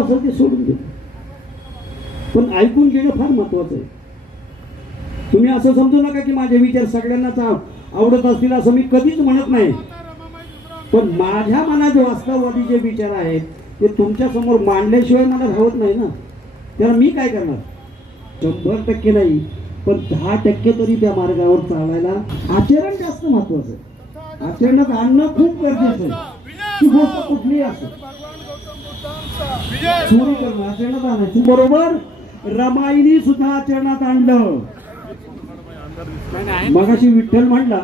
असेल ते सोडून दे पण ऐकून घेणं फार महत्वाचं आहे. तुम्ही असं समजू नका की माझे विचार सगळ्यांनाच आवडत असतील असं मी कधीच म्हणत नाही. पण माझ्या मनात वास्तववादी जे विचार आहेत ते तुमच्यासमोर मांडल्याशिवाय मला राहत नाही ना. त्याला मी काय करणार? शंभर टक्के नाही पण दहा टक्के तरी त्या मार्गावर चालायला आचरण जास्त महत्वाचं आहे. आचरणात आणणं खूप गरजेचं आहे. ती गोष्ट कुठलीही असो. चोरी करणं आचरणात आणायचं. बरोबर? रमाईनी सुद्धा आचरणात आणलं. मगाशी विठ्ठल म्हणला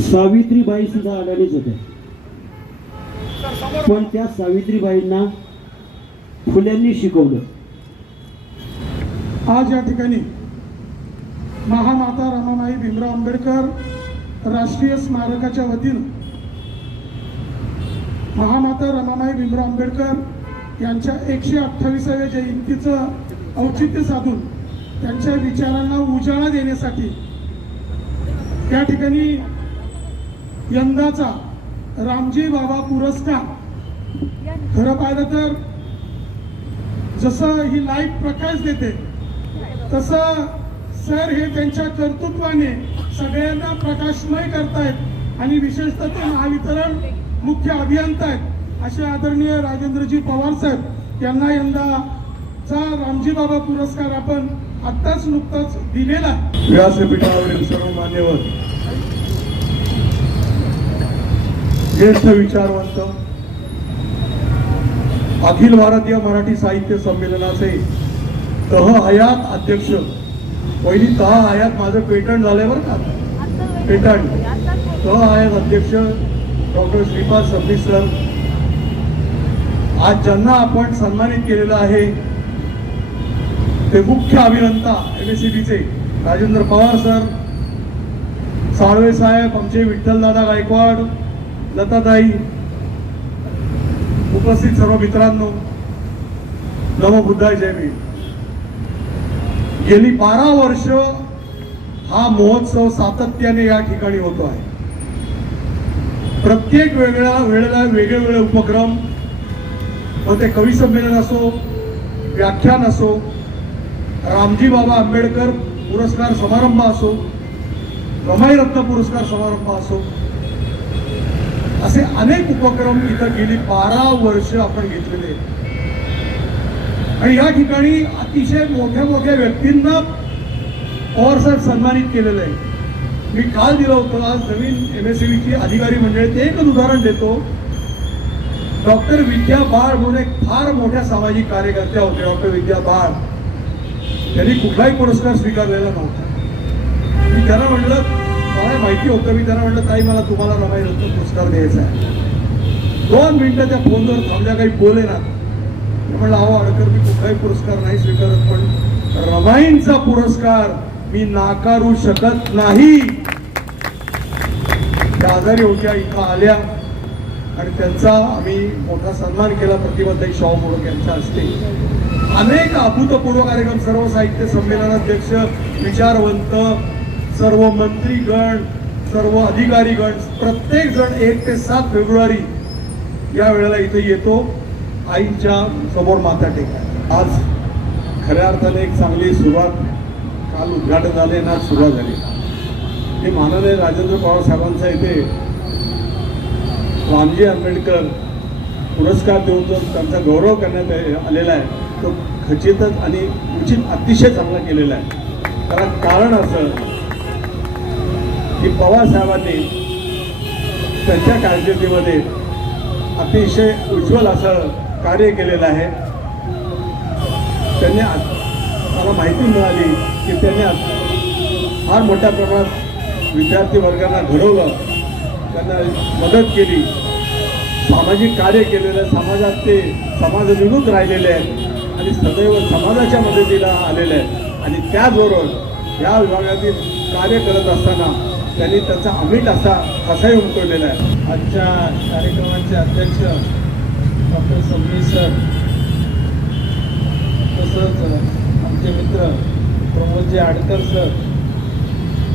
सावित्रीबाई सुद्धा अडाणीच होत्या. पण त्या सावित्रीबाईंना फुल्यांनी शिकवलं. आज या ठिकाणी महामाता रमाबाई भीमराव आंबेडकर राष्ट्रीय स्मारकाच्या वतीनं महामाता रमाबाई भीमराव आंबेडकर यांच्या एकशे अठ्ठावीसाव्या जयंतीचं औचित्य साधून त्यांच्या विचारांना उजाळा देण्यासाठी त्या ठिकाणी यंदाचा रामजी बाबा पुरस्कार खरं पाहिलं तर जसं ही लाइट प्रकाश देते तसं सर हे त्यांच्या कर्तृत्वाने सगळ्यांना प्रकाशमय करतायत आणि विशेषतः ते महावितरण मुख्य अभियंता आहेत. असे आदरणीय राजेंद्रजी पवार साहेब यांना यंदाचा रामजी बाबा पुरस्कार आपण आत्ताच नुकताच दिलेला. व्यासपीठावरील सर्व मान्यवर ज्येष्ठ विचारवंत अखिल भारतीय मराठी साहित्य संमेलनाचे तह हयात अध्यक्ष पहिली तह हयात माझं पेटंट झालंय बरं का? पेटंट. तह हयात अध्यक्ष डॉक्टर श्रीपाद सबनी सर. आज ज्यांना आपण सन्मानित केलेलं आहे ते मुख्य अभियंता M S C Rajendra Pawar sir Salve साहेब आमचे विठ्ठलदादा गायकवाड लताताई उपस्थित सर्व मित्रांनो नवबुद्धाय जय भीम. गेली बारा वर्ष हा महोत्सव सातत्याने या ठिकाणी होतो आहे. प्रत्येक वेगळ्या वेळेला वेगळेवेगळे उपक्रम मग ते कवी संमेलन असो व्याख्यान असो रामजी बाबा आंबेडकर पुरस्कार समारंभ असो रमाईरत्न पुरस्कार समारंभ असो असे अनेक उपक्रम इथं गेली बारा वर्ष आपण घेतलेले आहेत. आणि या ठिकाणी अतिशय मोठ्या मोठ्या व्यक्तींना पवार साहेब सन्मानित केलेलं आहे मी काल दिलं होतं आज नवीन एम एस ची अधिकारी मंडळी ते एकच उदाहरण देतो. डॉक्टर विद्या बाळ म्हणून एक फार मोठ्या सामाजिक कार्यकर्त्या होत्या डॉक्टर विद्या बाळ. त्यांनी कुठलाही पुरस्कार स्वीकारलेला नव्हता. मी त्यांना म्हटलं मला माहिती होतं मी त्यांना म्हटलं ताई मला तुम्हाला रमाई रत्न पुरस्कार द्यायचा आहे. दोन मिनटं त्या फोनवर थांबल्या काही बोले ना. मी म्हणलं अहो अडकर मी कुठलाही पुरस्कार नाही स्वीकारत पण रमाईंचा पुरस्कार मी नाकारू शकत नाही. त्या आजारी होत्या इथं आल्या. आणि त्यांचा आम्ही मोठा सन्मान केला प्रतिभाताई शाहू मोडक यांच्या हस्ते. अनेक अभूतपूर्व कार्यक्रम सर्व साहित्य संमेलनाध्यक्ष विचारवंत सर्व मंत्रीगण सर्व अधिकारीगण प्रत्येक जण एक ते सात फेब्रुवारी या वेळेला इथे येतो. आईच्या समोर माथा टेक. आज खऱ्या अर्थाने एक चांगली सुरुवात काल उद्घाटन झाले ना आज सुरुवात झाली. हे माननीय राजेंद्र पवार साहेबांचा इथे रामजी आंबेडकर पुरस्कार देऊन जो त्यांचा गौरव करण्यात आलेला आहे तो खचितच आणि उचित अतिशय चांगला केलेला आहे. त्याला कारण असं की पवार साहेबांनी त्यांच्या कारकिर्दीमध्ये अतिशय उज्ज्वल असं कार्य केलेलं आहे. त्यांनी मला माहिती मिळाली की त्यांनी फार मोठ्या प्रमाणात विद्यार्थी वर्गांना घडवलं. त्यांना मदत केली. सामाजिक कार्य केलेलं आहे समाजात ते समाजनिभूत राहिलेले आहेत आणि सदैव समाजाच्या मदतीला आलेले आहेत. आणि त्याचबरोबर या विभागातील कार्य करत असताना त्यांनी त्याचा अमिट असा असाही उमटवलेला आहे. आजच्या कार्यक्रमाचे अध्यक्ष डॉक्टर समीर सर जे आडकर सर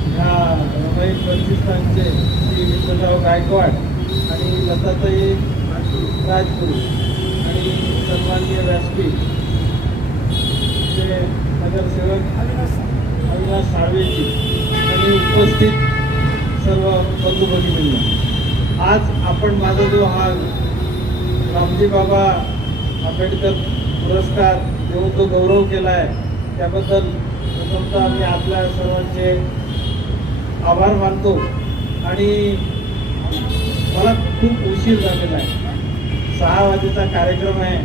ह्या रमाई प्रतिष्ठानचे श्री विठ्ठलराव गायकवाड आणि लताताई राजगुरू आणि सन्माननीय व्यासपीठ नगरसेवक अविनाश साळवेजी आणि उपस्थित सर्व बंधू भगिनींना आज आपण माझा जो हा रामजी बाबा आंबेडकर पुरस्कार देऊन जो गौरव केला आहे त्याबद्दल फक्त मी आपल्या सर्वांचे आभार मानतो. आणि मला खूप उशीर झालेला आहे. सहा वाजेचा कार्यक्रम आहे.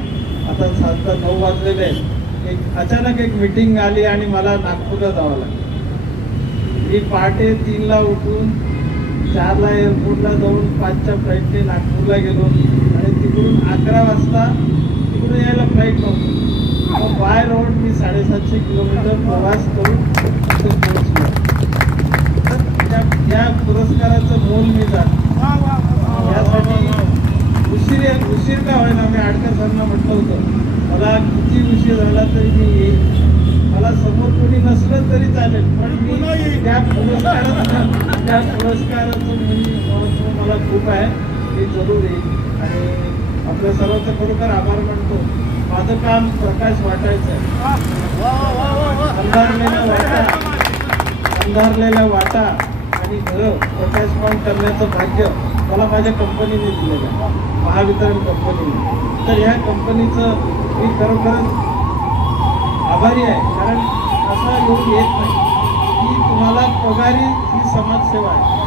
आता सात नऊ वाजलेले आहे एक अचानक एक मीटिंग आली आणि मला नागपूरला जावं लागलं. मी पहाटे तीनला उठून चारला एअरपोर्टला जाऊन पाचच्या फ्लाईटने नागपूरला गेलो. आणि तिकडून अकरा वाजता तिकडून यायला फ्लाईट नव्हती. बाय रोड मी साडेसातशे किलोमीटर प्रवास करून तिथे पोहोचलो. तर त्या पुरस्काराचं मोल मी जात. यासाठी उशीर उशीर का होईना मी आडकर सरांना म्हटलं होतं. मला किती उशीर झाला तरी मी येईल. मला समोर कोणी नसलं तरी चालेल पण मी त्या पुरस्काराचं त्या पुरस्काराचं मी महत्त्व मला खूप आहे. मी जरूर येईल. आणि आपल्या सर्वांचं खरोखर आभार मानतो. माझं काम प्रकाश वाटायचं. अंधारलेला अंधारलेल्या वाटा. अंधारलेला वाटा आणि घरं प्रकाशमान करण्याचं भाग्य मला माझ्या कंपनीने दिलेलं आहे. महावितरण कंपनीने. तर ह्या कंपनीचं मी खरोखरच आभारी आहे. कारण असा योग येत नाही की तुम्हाला पगारी ही समाजसेवा आहे.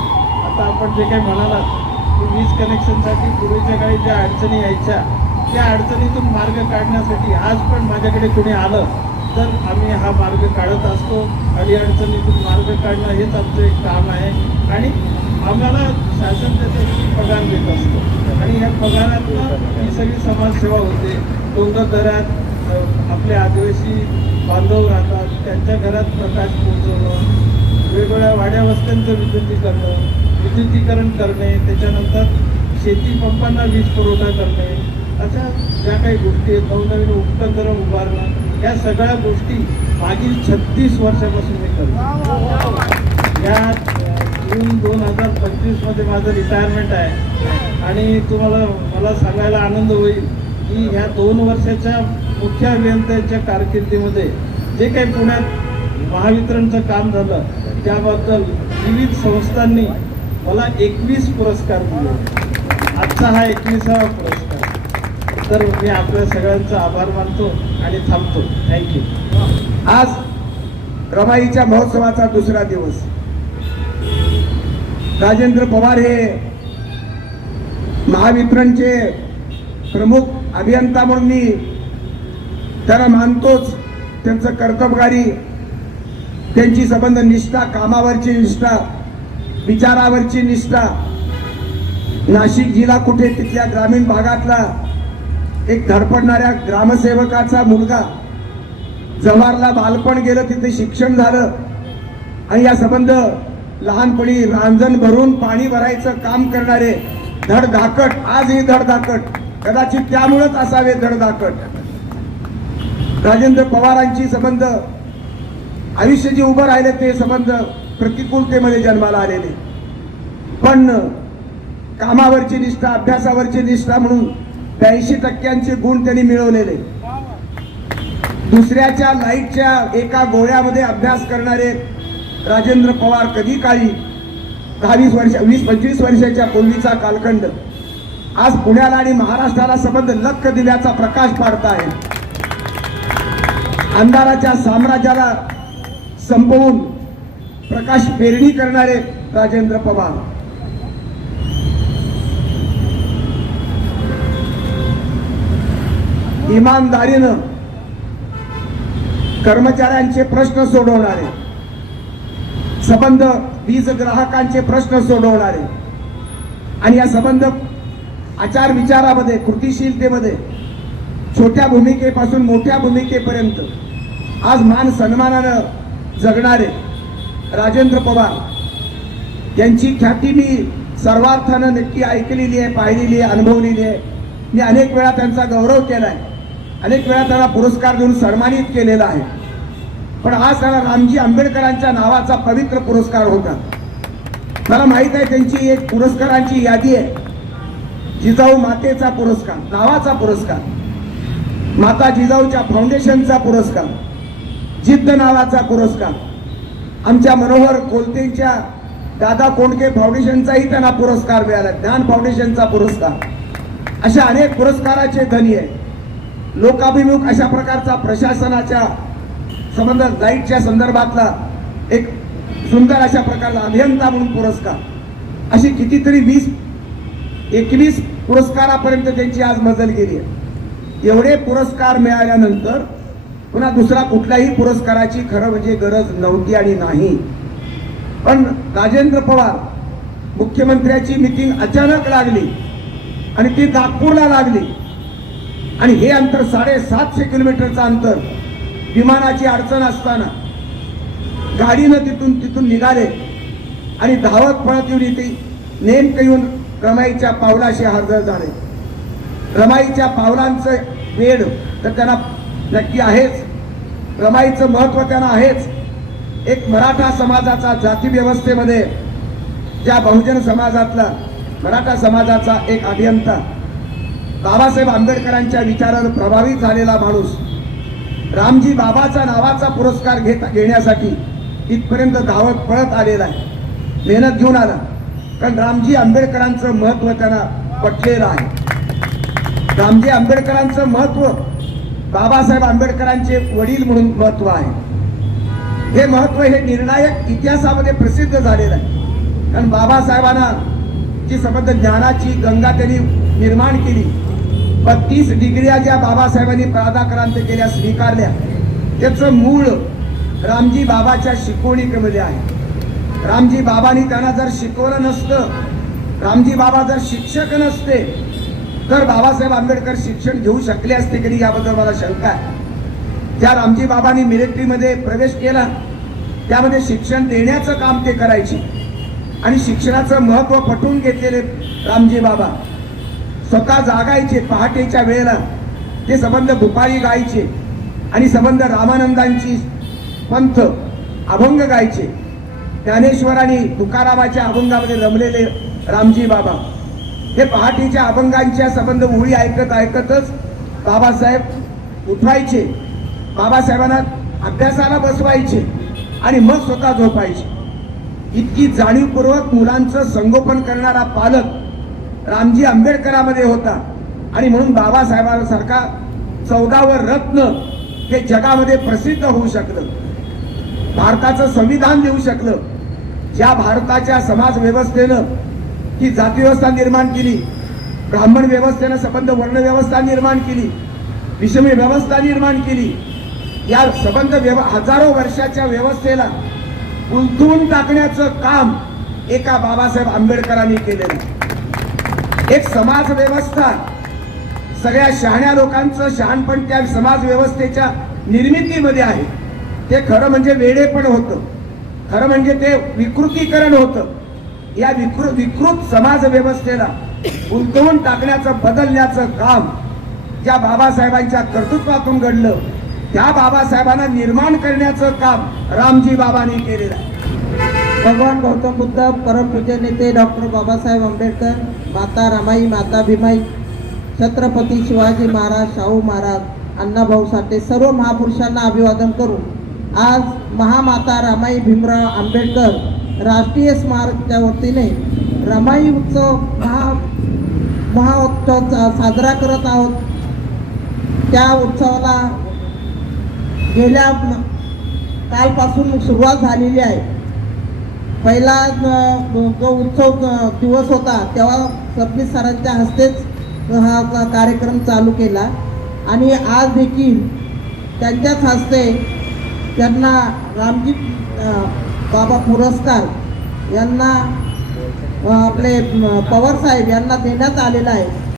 आता आपण जे काही म्हणालात की वीज कनेक्शनसाठी पूर्वीच्या काळी ज्या अडचणी यायच्या त्या अडचणीतून मार्ग काढण्यासाठी आज पण माझ्याकडे कोणी आलं तर आम्ही हा मार्ग काढत असतो. आणि अडचणीतून मार्ग काढणं हेच आमचं एक काम आहे. आणि आम्हाला शासन त्याच्यासाठी पगार देत असतो. आणि ह्या पगारातनं ही सगळी समाजसेवा होते. डोंगर दऱ्यात आपले आदिवासी बांधव राहतात. त्यांच्या घरात प्रकाश पोहोचवणं वेगवेगळ्या वाड्या वस्त्यांचं विद्युतीकरण विद्युतीकरण करणे त्याच्यानंतर शेती पंपांना वीज पुरवठा करणे अशा ज्या काही गोष्टी आहेत नवनवीन उपकरण उभारणं या सगळ्या गोष्टी मागील छत्तीस वर्षापासून मी करतो. या जून दोन हजार पंचवीसमध्ये माझं रिटायरमेंट आहे. आणि तुम्हाला मला सांगायला आनंद होईल की ह्या दोन वर्षाच्या मुख्य अभियंत्यांच्या कारकिर्दीमध्ये जे काही पुण्यात महावितरणचं काम झालं त्याबद्दल विविध संस्थांनी मला एकवीस पुरस्कार दिले. आजचा हा एकविसावा पुरस्कार. तर मी आपल्या सगळ्यांचा आभार मानतो आणि थांबतो. थँक्यू आज रमाईच्या महोत्सवाचा दुसरा दिवस. राजेंद्र पवार हे महावितरणचे प्रमुख अभियंता म्हणून मी त्यांना मानतोच. त्यांचं कर्तबगारी त्यांची संबंध निष्ठा कामावरची निष्ठा विचारावरची निष्ठा. नाशिक जिल्हा कुठे तिथल्या ग्रामीण भागातला एक धडपडणाऱ्या ग्रामसेवकाचा मुलगा जवारला बालपण गेलं तिथे शिक्षण झालं. आणि या संबंध लहानपणी रांजण भरून पाणी भरायचं काम करणारे धडधाकट आजही धडधाकट कदाचित त्यामुळेच असावे धडधाकट राजेंद्र पवारांची संबंध आयुष्य जे उभं राहिले ते संबंध प्रतिकूलतेमध्ये जन्माला आलेले. पण कामावरची निष्ठा अभ्यासावरची निष्ठा म्हणून ब्याऐंशी टक्क्यांचे गुण त्यांनी मिळवलेले. दुसऱ्याच्या लाईटच्या एका गोळ्यामध्ये अभ्यास करणारे राजेंद्र पवार कधी काळी दहावीस वर्ष वीस पंचवीस वर्षाच्या पूर्वीचा कालखंड. आज पुण्याला आणि महाराष्ट्राला संबंध लक्ष दिल्याचा प्रकाश पाडत आहे अंधाराच्या साम्राज्याला संपवून प्रकाश पेरणी करणारे राजेंद्र पवार. इमानदारीनं कर्मचाऱ्यांचे प्रश्न सोडवणारे संबंध वीज ग्राहकांचे प्रश्न सोडवणारे आणि या संबंध आचार विचारामध्ये कृतिशीलतेमध्ये छोट्या भूमिकेपासून मोठ्या भूमिकेपर्यंत आज मान सन्मानानं जगणारे राजेंद्र पवार यांची ख्याती मी सर्वार्थानं नक्की ऐकलेली आहे पाहिलेली आहे अनुभवलेली आहे. मी अनेक वेळा त्यांचा गौरव केला आहे अनेक वेळा त्यांना पुरस्कार देऊन सन्मानित केलेला आहे. पण हा सगळा रामजी आंबेडकरांच्या नावाचा पवित्र पुरस्कार होता. मला माहीत आहे त्यांची एक पुरस्कारांची यादी आहे. जिजाऊ मातेचा पुरस्कार नावाचा पुरस्कार माता जिजाऊच्या फाउंडेशनचा पुरस्कार जिद्द नावाचा पुरस्कार आमच्या मनोहर कोलतेंच्या दादा कोंडके फाउंडेशनचाही त्यांना पुरस्कार मिळाला ज्ञान फाउंडेशनचा पुरस्कार. अशा अनेक पुरस्काराचे धनी आहे. लोकाभिमुख अशा प्रकारचा प्रशासनाच्या संबंध लाईटच्या संदर्भातला एक सुंदर अशा प्रकारचा अभियंता म्हणून पुरस्कार. अशी कितीतरी वीस एकवीस पुरस्कारापर्यंत त्यांची आज मजल गेली आहे. एवढे पुरस्कार मिळाल्यानंतर पुन्हा दुसरा कुठल्याही पुरस्काराची खरं म्हणजे गरज नव्हती आणि नाही. पण राजेंद्र पवार मुख्यमंत्र्याची मिटिंग अचानक लागली आणि ती नागपूरला लागली. आणि हे अंतर साडेसातशे किलोमीटरचं अंतर. विमानाची अडचण असताना गाडीनं तिथून तिथून निघाले आणि धावत पळत येऊन इथे नेमकं येऊन रमाईच्या पावलाशी हजर झाले. रमाईच्या पावलांचं वेळ तर त्यांना नक्की आहेच. रमाईचं महत्त्व त्यांना आहेच. एक मराठा समाजाचा जाती व्यवस्थेमध्ये ज्या बहुजन समाजातला मराठा समाजाचा एक अभियंता बाबासाहेब आंबेडकरांच्या विचारानं प्रभावित झालेला माणूस रामजी बाबाचा नावाचा पुरस्कार घेत घेण्यासाठी इथपर्यंत धावत पळत आलेला आहे. मेहनत घेऊन आला. कारण रामजी आंबेडकरांचं महत्त्व त्यांना पटलेलं आहे. रामजी आंबेडकरांचं महत्त्व बाबासाहेब आंबेडकरांचे वडील म्हणून महत्त्व आहे. हे महत्त्व हे निर्णायक इतिहासामध्ये प्रसिद्ध झालेलं आहे. कारण बाबासाहेबांना जी संबंध ज्ञानाची गंगा त्यांनी निर्माण केली बत्तीस डिग्र्या ज्या बाबासाहेबांनी प्राधाक्रांत केल्या स्वीकारल्या त्याचं मूळ रामजी बाबाच्या शिकवणीमध्ये आहे. रामजी बाबांनी त्यांना जर शिकवलं नसतं रामजी बाबा जर शिक्षक नसते तर बाबासाहेब आंबेडकर शिक्षण घेऊ शकले असते कधी याबद्दल मला शंका आहे. ज्या रामजी बाबांनी मिलिटरीमध्ये प्रवेश केला त्यामध्ये शिक्षण देण्याचं काम ते करायचे आणि शिक्षणाचं महत्त्व पटवून घेतलेले रामजी बाबा. स्वतः जागायचे पहाटेच्या वेळेला. ते संबंध भुपाळी गायचे आणि संबंध रामानंदांची पंथ अभंग गायचे. ज्ञानेश्वर आणि तुकारामाच्या अभंगामध्ये रमलेले रामजी बाबा. हे पहाटेच्या अभंगांच्या संबंध ओळी ऐकत ऐकतच बाबासाहेब उठवायचे. बाबासाहेबांना अभ्यासाला बसवायचे आणि मग स्वतः झोपायचे. इतकी जाणीवपूर्वक मुलांचं संगोपन करणारा पालक रामजी आंबेडकरामध्ये होता. आणि म्हणून बाबासाहेबांसारखा चौदावर रत्न हे जगामध्ये प्रसिद्ध होऊ शकलं. भारताचं संविधान देऊ शकलं. ज्या भारताच्या समाज व्यवस्थेनं ही जाती व्यवस्था निर्माण केली ब्राह्मण व्यवस्थेनं संबंध वर्ण व्यवस्था निर्माण केली विषमी व्यवस्था निर्माण केली या संबंध व्यव हजारो वर्षाच्या व्यवस्थेला उलथून टाकण्याचं काम एका बाबासाहेब आंबेडकरांनी केलेलं आहे. एक समाज व्यवस्था. सगळ्या शहाण्या लोकांचं शहाणपण त्या समाज व्यवस्थेच्या निर्मितीमध्ये आहे. ते खरं म्हणजे वेडेपण होतं. खरं म्हणजे ते विकृतीकरण होतं. या विकृत विकृत समाज व्यवस्थेला उलटवून टाकण्याचं बदलण्याचं काम ज्या बाबासाहेबांच्या कर्तृत्वातून घडलं त्या बाबासाहेबांना निर्माण करण्याचं काम रामजी बाबांनी केलेलं आहे. भगवान गौतम बुद्ध परमपूज्य नेते डॉक्टर बाबासाहेब आंबेडकर माता रमाई माता भीमाई छत्रपती शिवाजी महाराज शाहू महाराज अण्णाभाऊ साठे सर्व महापुरुषांना अभिवादन करून आज महामाता रमाई भीमराव आंबेडकर राष्ट्रीय स्मारकच्या वतीने रमाई उत्सव महा महाउत्सव सा- साजरा करत आहोत. त्या उत्सवाला गेल्या कालपासून सुरुवात झालेली आहे. पहिला जो उत्सव दिवस होता तेव्हा सबनीस सरांच्या हस्तेच हा कार्यक्रम चालू केला. आणि आज देखील त्यांच्याच हस्ते त्यांना रामजी बाबा पुरस्कार यांना आपले पवार साहेब यांना देण्यात आलेला आहे.